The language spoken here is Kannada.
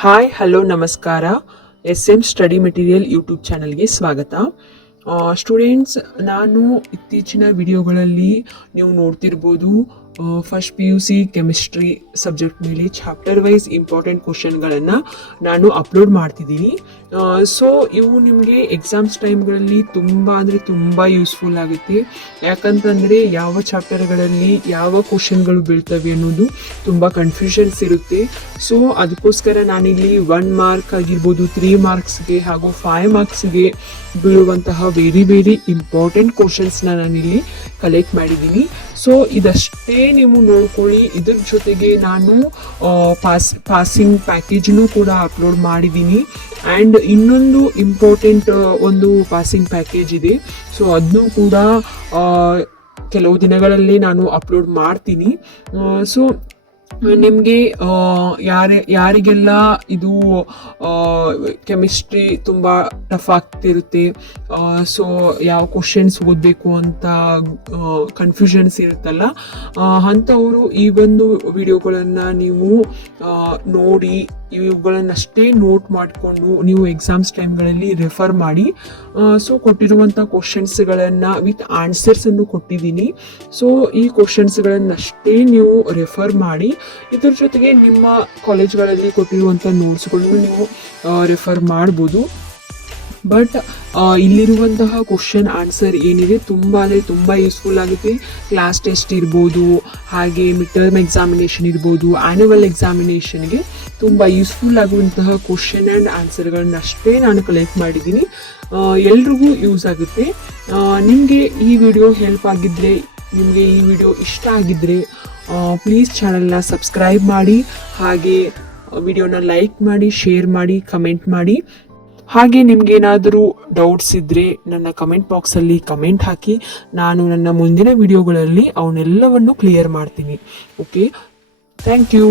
ಹಾಯ್ ಹಲೋ ನಮಸ್ಕಾರ. SM ಸ್ಟಡಿ ಮೆಟೀರಿಯಲ್ ಯೂಟ್ಯೂಬ್ ಚಾನಲ್ಗೆ ಸ್ವಾಗತ. ಸ್ಟೂಡೆಂಟ್ಸ್, ನಾನು ಇತ್ತೀಚಿನ ವಿಡಿಯೋಗಳಲ್ಲಿ ನೀವು ನೋಡ್ತಿರ್ಬೋದು, ಫಸ್ಟ್ PUC ಕೆಮಿಸ್ಟ್ರಿ ಸಬ್ಜೆಕ್ಟ್ ಮೇಲೆ ಚಾಪ್ಟರ್ ವೈಸ್ ಇಂಪಾರ್ಟೆಂಟ್ ಕ್ವಶನ್ಗಳನ್ನು ನಾನು ಅಪ್ಲೋಡ್ ಮಾಡ್ತಿದ್ದೀನಿ. ಸೊ ಇವು ನಿಮಗೆ ಎಕ್ಸಾಮ್ಸ್ ಟೈಮ್ಗಳಲ್ಲಿ ತುಂಬ ಅಂದರೆ ತುಂಬ ಯೂಸ್ಫುಲ್ ಆಗುತ್ತೆ. ಯಾಕಂತಂದರೆ ಯಾವ ಚಾಪ್ಟರ್ಗಳಲ್ಲಿ ಯಾವ ಕ್ವಶನ್ಗಳು ಬೀಳ್ತವೆ ಅನ್ನೋದು ತುಂಬ ಕನ್ಫ್ಯೂಷನ್ಸ್ ಇರುತ್ತೆ. ಸೊ ಅದಕ್ಕೋಸ್ಕರ ನಾನಿಲ್ಲಿ 1 ಮಾರ್ಕ್ ಆಗಿರ್ಬೋದು, 3 ಮಾರ್ಕ್ಸ್ಗೆ ಹಾಗೂ 5 ಮಾರ್ಕ್ಸ್ಗೆ ಬೀಳುವಂತಹ ವೆರಿ ಇಂಪಾರ್ಟೆಂಟ್ ಕ್ವಶನ್ಸ್ನ ನಾನಿಲ್ಲಿ ಕಲೆಕ್ಟ್ ಮಾಡಿದ್ದೀನಿ. ಸೊ ಇದಷ್ಟೇ ನೀವು ನೋಡ್ಕೊಳ್ಳಿ. ಇದ್ರ ಜೊತೆಗೆ ನಾನು ಪಾಸಿಂಗ್ ಪ್ಯಾಕೇಜ್ನೂ ಕೂಡ ಅಪ್ಲೋಡ್ ಮಾಡಿದ್ದೀನಿ. ಆ್ಯಂಡ್ ಇನ್ನೊಂದು ಇಂಪಾರ್ಟೆಂಟ್ ಒಂದು ಪಾಸಿಂಗ್ ಪ್ಯಾಕೇಜ್ ಇದೆ. ಸೊ ಅದನ್ನೂ ಕೂಡ ಕೆಲವು ದಿನಗಳಲ್ಲಿ ನಾನು ಅಪ್ಲೋಡ್ ಮಾಡ್ತೀನಿ. ಸೊ ನಿಮಗೆ ಯಾರಿಗೆಲ್ಲ ಇದು ಕೆಮಿಸ್ಟ್ರಿ ತುಂಬ ಟಫ್ ಆಗ್ತಿರುತ್ತೆ, ಸೊ ಯಾವ ಕ್ವಶನ್ಸ್ ಓದಬೇಕು ಅಂತ ಕನ್ಫ್ಯೂಷನ್ಸ್ ಇರುತ್ತಲ್ಲ, ಅಂಥವರು ಈ ಒಂದು ವಿಡಿಯೋಗಳನ್ನು ನೀವು ನೋಡಿ ಇವುಗಳನ್ನಷ್ಟೇ ನೋಟ್ ಮಾಡಿಕೊಂಡು ನೀವು ಎಕ್ಸಾಮ್ಸ್ ಟೈಮ್ಗಳಲ್ಲಿ ರೆಫರ್ ಮಾಡಿ. ಸೊ ಕೊಟ್ಟಿರುವಂಥ ಕ್ವಶನ್ಸ್ಗಳನ್ನು ವಿತ್ ಆನ್ಸರ್ಸನ್ನು ಕೊಟ್ಟಿದ್ದೀನಿ. ಸೊ ಈ ಕ್ವಶನ್ಸ್ಗಳನ್ನಷ್ಟೇ ನೀವು ರೆಫರ್ ಮಾಡಿ. ಇದ್ರ ಜೊತೆಗೆ ನಿಮ್ಮ ಕಾಲೇಜ್ಗಳಲ್ಲಿ ಕೊಟ್ಟಿರುವಂಥ ನೋಟ್ಸ್ಗಳನ್ನು ನೀವು ರೆಫರ್ ಮಾಡ್ಬೋದು. ಬಟ್ ಇಲ್ಲಿರುವಂತಹ ಕ್ವಶನ್ ಆನ್ಸರ್ ಏನಿದೆ ತುಂಬ ಅಂದರೆ ತುಂಬ ಯೂಸ್ಫುಲ್ ಆಗುತ್ತೆ. ಕ್ಲಾಸ್ ಟೆಸ್ಟ್ ಇರ್ಬೋದು, ಹಾಗೆ ಮಿಡ್ ಟರ್ಮ್ ಎಕ್ಸಾಮಿನೇಷನ್ ಇರ್ಬೋದು, ಆ್ಯನ್ಯುವಲ್ ಎಕ್ಸಾಮಿನೇಷನ್ಗೆ ತುಂಬ ಯೂಸ್ಫುಲ್ ಆಗುವಂತಹ ಕ್ವಶನ್ ಆ್ಯಂಡ್ ಆನ್ಸರ್ಗಳನ್ನಷ್ಟೇ ನಾನು ಕಲೆಕ್ಟ್ ಮಾಡಿದ್ದೀನಿ. ಎಲ್ರಿಗೂ ಯೂಸ್ ಆಗುತ್ತೆ. ನಿಮಗೆ ಈ ವಿಡಿಯೋ ಹೆಲ್ಪ್ ಆಗಿದ್ದರೆ, ನಿಮಗೆ ಈ ವಿಡಿಯೋ ಇಷ್ಟ ಆಗಿದ್ದರೆ ಪ್ಲೀಸ್ ಚಾನಲ್ನ ಸಬ್ಸ್ಕ್ರೈಬ್ ಮಾಡಿ, ಹಾಗೆ ವಿಡಿಯೋನ ಲೈಕ್ ಮಾಡಿ, ಶೇರ್ ಮಾಡಿ, ಕಮೆಂಟ್ ಮಾಡಿ. ಹಾಗೆ ನಿಮಗೇನಾದರೂ ಡೌಟ್ಸ್ ಇದ್ದರೆ ನನ್ನ ಕಮೆಂಟ್ ಬಾಕ್ಸಲ್ಲಿ ಕಮೆಂಟ್ ಹಾಕಿ. ನಾನು ನನ್ನ ಮುಂದಿನ ವಿಡಿಯೋಗಳಲ್ಲಿ ಅವನ್ನೆಲ್ಲವನ್ನು ಕ್ಲಿಯರ್ ಮಾಡ್ತೀನಿ. Okay, thank you.